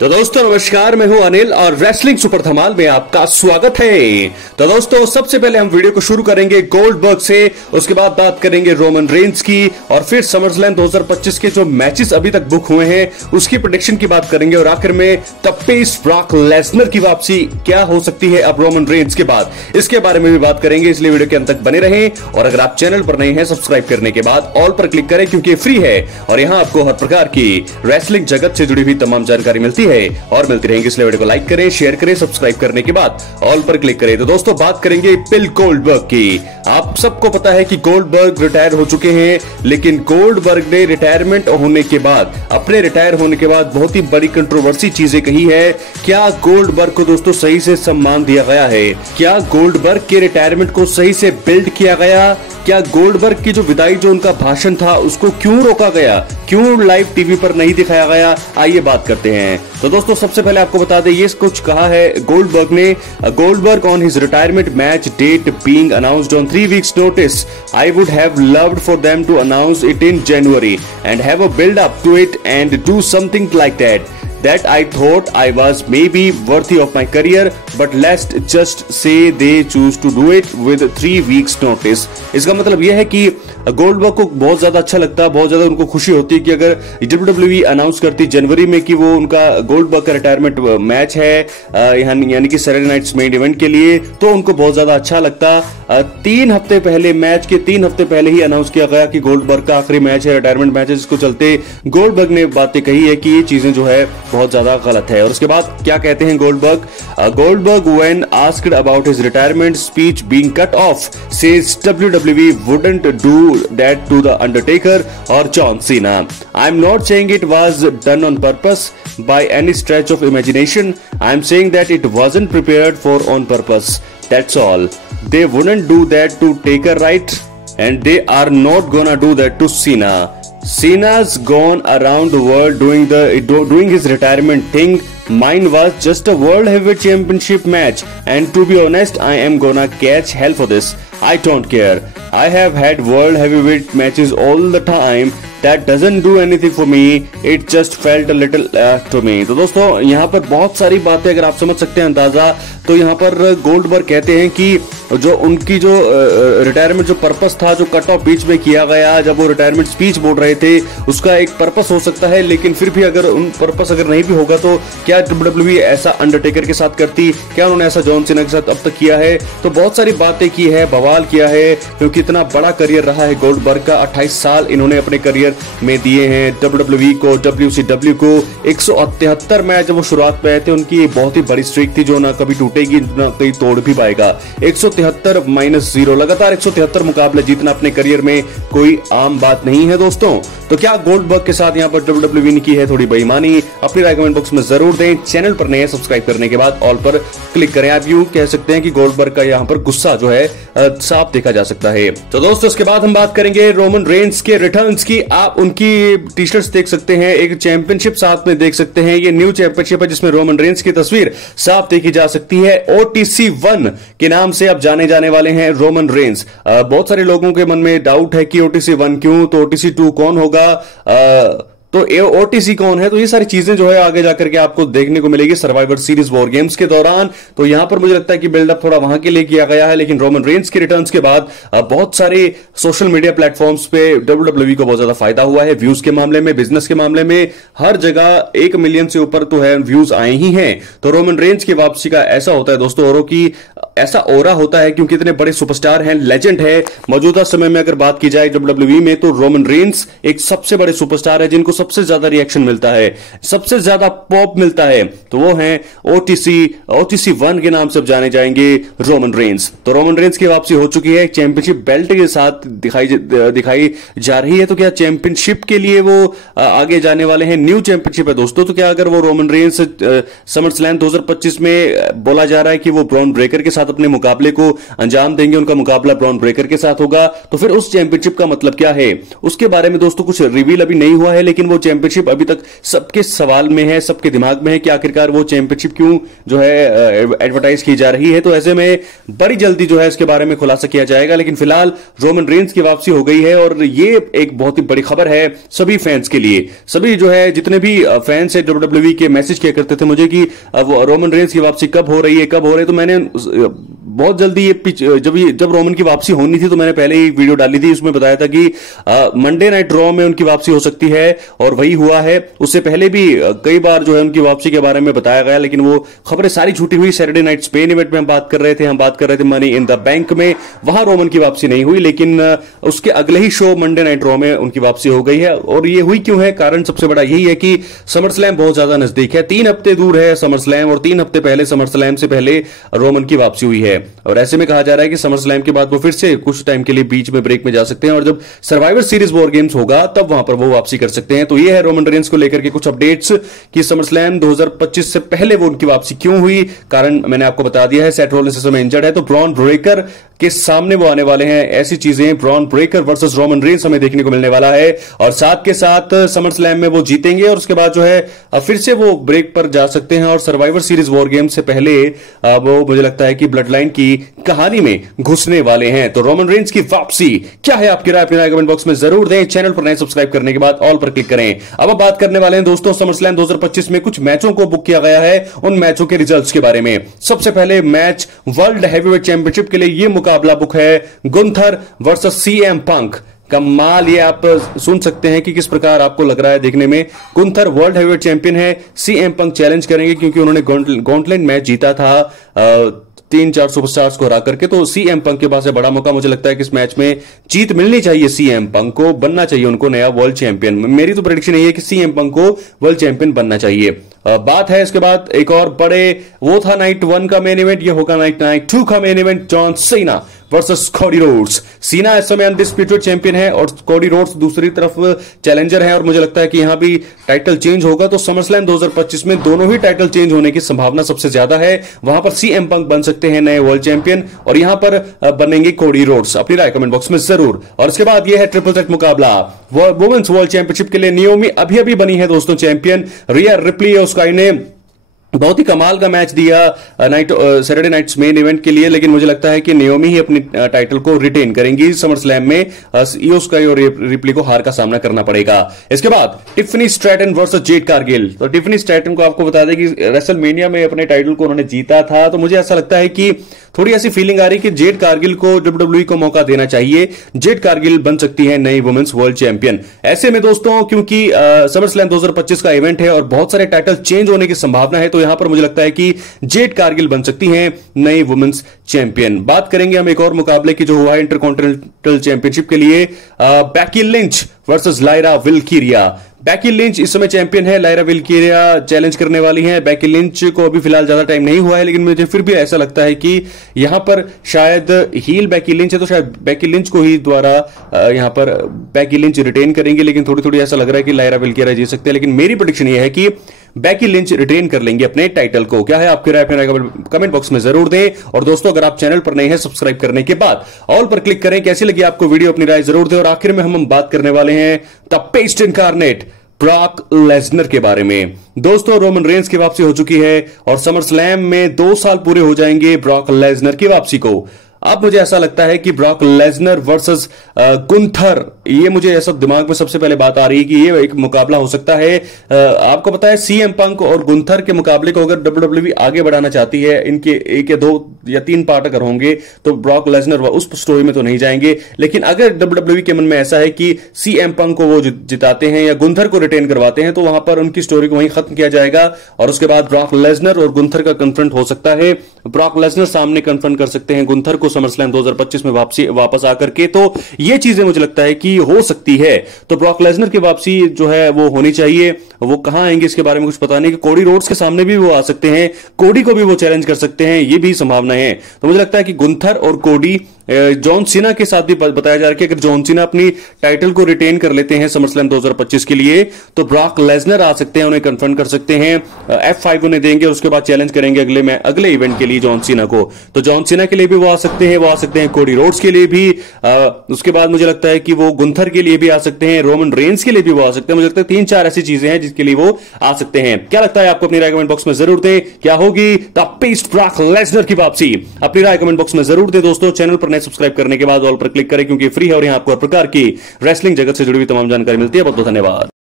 तो दोस्तों नमस्कार, मैं हूं अनिल और रेसलिंग सुपर धमाल में आपका स्वागत है। तो दोस्तों सबसे पहले हम वीडियो को शुरू करेंगे गोल्डबर्ग से, उसके बाद बात करेंगे रोमन रेंज की और फिर समरस्लैम 2025 के जो मैचेस अभी तक बुक हुए हैं उसकी प्रेडिक्शन की बात करेंगे और आखिर में द पेस ब्रॉक लेसनर की वापसी क्या हो सकती है अब रोमन रेंज के बाद, इसके बारे में भी बात करेंगे। इसलिए वीडियो के अंत तक बने रहें और अगर आप चैनल पर नए हैं सब्सक्राइब करने के बाद ऑल पर क्लिक करें क्योंकि फ्री है और यहाँ आपको हर प्रकार की रेसलिंग जगत से जुड़ी हुई तमाम जानकारी मिलती है और मिलती रहेंगी। इसलिए वीडियो को लाइक करें, शेयर करें, सब्सक्राइब करने के बाद ऑल पर क्लिक करें। तो दोस्तों बात करेंगे बिल गोल्डबर्ग की। आप सबको पता है कि गोल्डबर्ग रिटायर हो चुके हैं, लेकिन गोल्डबर्ग ने रिटायरमेंट होने के बाद, अपने रिटायर होने के बाद बहुत ही बड़ी कंट्रोवर्सी चीजें कही है। क्या गोल्डबर्ग को दोस्तों सही से सम्मान दिया गया है? क्या गोल्डबर्ग के रिटायरमेंट को सही से बिल्ड किया गया? क्या गोल्डबर्ग की जो विदाई, जो उनका भाषण था, उसको क्यों रोका गया? क्यों लाइव टीवी पर नहीं दिखाया गया? आइए बात करते हैं। तो दोस्तों सबसे पहले आपको बता दें, ये कुछ कहा है गोल्डबर्ग ने। Goldberg on his retirement match date being announced on 3 weeks notice, I would have loved for them to announce it in January and have a build up to it and do something like that I thought I was maybe worthy of my career, but let's just say they choose to do it with 3 weeks notice। इसका मतलब यह है कि Goldberg को बहुत ज्यादा अच्छा लगता है, बहुत ज्यादा उनको खुशी होती है कि अगर WWE अनाउंस करती जनवरी में कि वो उनका गोल्डबर्ग का रिटायरमेंट मैच है यानी कि सैटरडे नाइट्स मेन इवेंट के लिए, तो उनको बहुत ज्यादा अच्छा लगता। 3 हफ्ते पहले, मैच के 3 हफ्ते पहले ही अनाउंस किया गया कि गोल्डबर्ग का आखिरी मैच है, रिटायरमेंट मैच है, जिसको चलते गोल्डबर्ग ने बातें कही है कि ये चीजें जो है बहुत ज्यादा गलत है। और उसके बाद क्या कहते हैं Goldberg when asked about his retirement speech being cut off says WWE wouldn't do that to the Undertaker or John Cena. I'm not saying it was done on purpose by any stretch of imagination. I'm saying that it wasn't prepared for on purpose. That's all. They wouldn't do that to Taker, right? And they are not gonna do that to Cena. Cena's gone around the world doing his retirement thing. Mine was just a World Heavyweight Championship match, and to be honest, I am gonna catch hell for this. I don't care. I have had World Heavyweight matches all the time. That doesn't do anything for me. It just felt a little to me. तो दोस्तों यहाँ पर बहुत सारी बातें अगर आप समझ सकते हैं अंदाजा, तो यहाँ पर गोल्डबर्ग कहते हैं कि जो उनकी जो रिटायरमेंट जो पर्पस था, जो कट ऑफ बीच में किया गया जब वो रिटायरमेंट स्पीच बोल रहे थे, उसका एक पर्पस हो सकता है, लेकिन फिर भी अगर उन पर्पस अगर नहीं भी होगा तो क्या WWE ऐसा अंडरटेकर के साथ करती? क्या उन्होंने ऐसा जॉन सीना के साथ अब तक किया है? तो बहुत सारी बातें की है, बवाल किया है, क्योंकि इतना बड़ा करियर रहा है गोल्डबर्ग का। 28 साल इन्होंने अपने करियर में दिए हैं WWE को, WCW को। 173 मैच जब वो शुरुआत में आए थे, उनकी बहुत ही बड़ी स्ट्रीक थी जो ना कभी टूटेगी ना कहीं तोड़ भी पाएगा। 173-0 लगातार 173 मुकाबले जीतना अपने करियर में कोई आम बात नहीं है दोस्तों। तो क्या गोल्डबर्ग के साथ यहाँ पर WWE ने की है थोड़ी बेईमानी? अपनी राय कमेंट बॉक्स में जरूर दें। चैनल पर नए सब्सक्राइब करने के बाद ऑल पर क्लिक करें। आप यूं कह सकते हैं कि गोल्डबर्ग का यहाँ पर गुस्सा जो है साफ देखा जा सकता है। तो दोस्तों इसके बाद हम बात करेंगे रोमन रेंज के रिटर्न्स की। आप उनकी टी शर्ट्स देख सकते हैं, एक चैंपियनशिप साथ में देख सकते हैं। ये न्यू चैंपियनशिप है जिसमें रोमन रेंज की तस्वीर साफ देखी जा सकती है। OTC 1 के नाम से अब जाने जाने वाले हैं रोमन रेंज। बहुत सारे लोगों के मन में डाउट है कि OTC 1 क्यों, तो OTC 2 कौन होगा, तो OTC कौन है? तो ये सारी चीजें जो है आगे जाकर के आपको देखने को मिलेगी सर्वाइवर सीरीज वॉर गेम्स के दौरान। तो यहां पर मुझे लगता है कि बिल्डअप थोड़ा वहां के लिए किया गया है, लेकिन रोमन रेंज के रिटर्न्स के बाद बहुत सारे सोशल मीडिया प्लेटफॉर्म्स पे WWE को बहुत ज्यादा फायदा हुआ है। व्यूज के मामले में, बिजनेस के मामले में, हर जगह 1 मिलियन से ऊपर तो है व्यूज आए ही हैं। तो रोमन रेंज की वापसी का ऐसा होता है दोस्तों, औरों की ऐसा ओरा होता है क्योंकि इतने बड़े सुपरस्टार हैं, लेजेंड है। मौजूदा समय में अगर बात की जाए WWE में, तो रोमन रेंज एक सबसे बड़े सुपरस्टार है जिनको सबसे ज्यादा रिएक्शन मिलता है, सबसे ज्यादा पॉप मिलता है। तो वो हैं OTC 1 के नाम से जाने जाएंगे रोमन रेंज। तो रोमन रेंज की वापसी हो चुकी है, चैंपियनशिप बेल्ट के साथ दिखाई जा रही है। तो क्या चैंपियनशिप के लिए वो आगे जाने वाले हैं? न्यू चैंपियनशिप है दोस्तों। तो क्या अगर वो रोमन रेंज समरस्लैम 2025 में बोला जा रहा है कि वो ब्रॉन ब्रेकर के साथ अपने मुकाबले को अंजाम देंगे, उनका मुकाबला ब्रॉन ब्रेकर के साथ होगा। तो फिर उस चैंपियनशिप का मतलब क्या है, उसके बारे में दोस्तों कुछ रिवील अभी नहीं हुआ है, लेकिन वो चैंपियनशिप अभी तक सबके सवाल में है, सबके दिमाग में है कि आखिरकार वो चैंपियनशिप क्यों जो है एडवर्टाइज की जा रही है। तो ऐसे में बड़ी जल्दी जो है इसके बारे में खुलासा किया जाएगा। लेकिन फिलहाल रोमन रेंस की वापसी हो गई है और ये एक बहुत ही बड़ी खबर है सभी फैंस के लिए। सभी जो है जितने भी फैंस है WWE के मैसेज किया करते थे मुझे कि वो रोमन रेंस की वापसी कब हो रही है, कब हो रही है। तो मैंने बहुत जल्दी जब रोमन की वापसी होनी थी तो मैंने पहले ही वीडियो डाली थी, उसमें बताया था कि मंडे नाइट रॉ में उनकी वापसी हो सकती है और वही हुआ है। उससे पहले भी कई बार जो है उनकी वापसी के बारे में बताया गया, लेकिन वो खबरें सारी छूटी हुई। सैटरडे नाइट स्पेन इवेंट में हम बात कर रहे थे मनी इन द बैंक में, वहां रोमन की वापसी नहीं हुई, लेकिन उसके अगले ही शो मंडे नाइट रॉ में उनकी वापसी हो गई है। और ये हुई क्यों है, कारण सबसे बड़ा यही है कि समर स्लैम बहुत ज्यादा नजदीक है, 3 हफ्ते दूर है समर स्लैम, और 3 हफ्ते पहले समर स्लैम से पहले रोमन की वापसी हुई है। और ऐसे में कहा जा रहा है कि समर स्लैम के बाद वो फिर से कुछ टाइम के लिए बीच में ब्रेक में जा सकते हैं और जब सर्वाइवर सीरीज वॉर गेम्स होगा तब वहां पर वो वापसी कर सकते हैं। तो ये है रोमन रेंस को लेकर के कुछ अपडेट्स कि समर स्लैम 2025 से पहले वो उनकी वापसी क्यों हुई। कारण मैंने आपको बता दिया है, सेथ रॉलिंस इस समय इंजर्ड है, तो ब्रॉन ब्रेकर के सामने वो आने वाले हैं। ऐसी चीजें Bron Breakker versus Roman Reigns हमें देखने को मिलने वाला है और साथ के साथ समर स्लैम में वो जीतेंगे और उसके बाद जो है फिर से वो ब्रेक पर जा सकते हैं और सर्वाइवर सीरीज वॉर गेम से पहले वो मुझे लगता है कि ब्लड लाइन की कहानी में घुसने वाले हैं। तो रोमन रेंस की वापसी क्या है आपकी राय, अपनी राय कमेंट बॉक्स में जरूर दें। चैनल पर नए सब्सक्राइब करने के बाद ऑल पर क्लिक करें। अब बात करने वाले हैं दोस्तों समर स्लैम 2025 में कुछ मैचों को बुक किया गया है, उन मैचों के रिजल्ट्स के बारे में। सबसे पहले मैच वर्ल्ड हैवीवेट चैंपियनशिप के लिए ये मुकाबला बुक है गुंथर वर्सेस सीएम पंक। कमाल, ये आप सुन सकते हैं कि किस प्रकार आपको लग रहा है देखने में। गुंथर वर्ल्ड हैवीवेट चैंपियन है, सीएम पंक चैलेंज करेंगे क्योंकि उन्होंने गॉन्टलेट मैच जीता था 3-4 सुपरस्टार्स को हरा करके। तो सीएम पंक के पास है बड़ा मौका, मुझे लगता है कि इस मैच में जीत मिलनी चाहिए सीएम पंक को, बनना चाहिए उनको नया वर्ल्ड चैंपियन। मेरी तो प्रेडिक्शन यही है कि सीएम पंक को वर्ल्ड चैंपियन बनना चाहिए। बात है इसके बाद एक और बड़े, वो था नाइट 1 का मेन इवेंट, ये होगा नाइट 2 का main event, John Cena versus Cody Rhodes. सीना इस समय अनडिस्प्यूटेड चैंपियन है और कोडी रोड्स दूसरी तरफ चैलेंजर है और मुझे लगता है कि यहां भी टाइटल चेंज होगा। तो समरस्लैम 2025 में दोनों ही टाइटल चेंज होने की संभावना सबसे ज्यादा है। वहां पर सीएम पंक बन सकते हैं नए वर्ल्ड चैंपियन और यहां पर बनेंगे कोडी रोड्स। अपनी राय कमेंट बॉक्स में जरूर। और इसके बाद यह है ट्रिपल थ्रेट मुकाबला वुमेन्स वर्ल्ड चैंपियनशिप के लिए। नियोमी अभी बनी है दोस्तों चैंपियन, रिया रिप्ली उसका ने बहुत ही कमाल का मैच दिया सैटरडे नाइट्स मेन इवेंट के लिए, लेकिन मुझे लगता है कि नियोमी ही अपनी टाइटल को रिटेन करेंगी समर स्लैम में। इयो स्काई और रिप्ली को हार का सामना करना पड़ेगा। इसके बाद Tiffany Stratton versus Jade Cargill. तो टिफनी स्ट्रैटन को आपको बता दें कि रेसलमेनिया में अपने टाइटल को उन्होंने जीता था, तो मुझे ऐसा लगता है कि थोड़ी ऐसी फीलिंग आ रही कि जेड कारगिल को WWE को मौका देना चाहिए। जेड कारगिल बन सकती है नई वुमेन्स वर्ल्ड चैंपियन। ऐसे में दोस्तों क्योंकि समर स्लैम 2025 का इवेंट है और बहुत सारे टाइटल चेंज होने की संभावना है, तो यहां पर मुझे लगता है कि जेड कारगिल बन सकती हैं नई वुमेन्स चैंपियन। बात करेंगे हम एक और मुकाबले की जो हुआ है इंटरकॉन्टिनेंटल चैंपियनशिप के लिए, Becky Lynch versus Lyra Valkyria. Becky Lynch इस समय चैंपियन है, लायरा विल्किरिया चैलेंज करने वाली हैं। बेकी लिंच को अभी फिलहाल ज्यादा टाइम नहीं हुआ है, लेकिन मुझे फिर भी ऐसा लगता है कि यहां पर शायद हील बेकी लिंच है तो शायद बेकी लिंच को ही द्वारा यहां पर बेकी लिंच रिटेन करेंगे, लेकिन थोड़ी थोड़ी ऐसा लग रहा है कि लायरा विल्किरिया जीत सकते हैं। लेकिन मेरी प्रेडिक्शन यह है कि बेकी लिंच रिटेन कर लेंगे अपने टाइटल को। क्या है आपकी राय, अपने कमेंट बॉक्स में जरूर दें। और दोस्तों अगर आप चैनल पर नए हैं सब्सक्राइब करने के बाद ऑल पर क्लिक करें। कैसी लगी आपको वीडियो, अपनी राय जरूर दें। और आखिर में हम बात करने वाले हैं the paste incarnate Brock Lesnar के बारे में। दोस्तों रोमन रेंस की वापसी हो चुकी है और समर स्लैम में 2 साल पूरे हो जाएंगे ब्रॉक लेसनर की वापसी को। अब मुझे ऐसा लगता है कि ब्रॉक लेसनर वर्सेस गुंथर, ये मुझे ऐसा दिमाग में सबसे पहले बात आ रही है कि ये एक मुकाबला हो सकता है। आपको पता है सीएम पंक और गुंथर के मुकाबले को अगर WWE आगे बढ़ाना चाहती है, इनके 1 या 2 या 3 पार्ट अगर होंगे तो ब्रॉक लेसनर उस स्टोरी में तो नहीं जाएंगे। लेकिन अगर WWE के मन में ऐसा है कि सीएम पंक को वो जिताते हैं या गुंथर को रिटेन करवाते हैं, तो वहां पर उनकी स्टोरी को वहीं खत्म किया जाएगा और उसके बाद ब्रॉक लेसनर और गुंथर का कन्फ्रंट हो सकता है। ब्रॉक लेसनर सामने कन्फ्रंट कर सकते हैं गुंथर को समर स्लैम 2025 में वापस आकर के। तो ये चीजें मुझे लगता है कि हो सकती है। तो ब्रॉक लेसनर की वापसी जो है वो होनी चाहिए। वो कहां आएंगे इसके बारे में कुछ पता नहीं, कि कोडी रोड्स के सामने भी वो आ सकते हैं, कोडी को भी वो चैलेंज कर सकते हैं, ये भी संभावना है। तो मुझे लगता है कि गुंथर और कोडी जॉन सीना के साथ भी बताया जा रहा है कि अगर जॉन सीना अपनी टाइटल को रिटेन कर लेते हैं समरस्लैम 2025 के लिए, तो ब्रॉक लेसनर आ सकते हैं, उन्हें कन्फ्रंट कर सकते हैं, F5 उन्हें देंगे और उसके बाद चैलेंज करेंगे अगले इवेंट के लिए जॉन सीना को। तो जॉन सीना के लिए भी वो आ सकते हैं, कोडी रोड्स के लिए भी, उसके बाद मुझे लगता है कि वो गुंथर के लिए भी आ सकते हैं, रोमन रेंस के लिए भी वो आ सकते हैं। मुझे लगता है 3-4 ऐसी चीजें हैं जिसके लिए वो आ सकते हैं। क्या लगता है आपको? अपनी राय कमेंट बॉक्स में जरूर दें। क्या होगी द बीस्ट ब्रॉक लेसनर की वापसी? अपनी राय कमेंट बॉक्स में जरूर दें दोस्तों। चैनल पर नए सब्सक्राइब करने के बाद ऑल पर क्लिक करें, क्योंकि फ्री है और यहां आपको हर प्रकार की रेसलिंग जगत से जुड़ी हुई तमाम जानकारी मिलती है। बहुत बहुत धन्यवाद।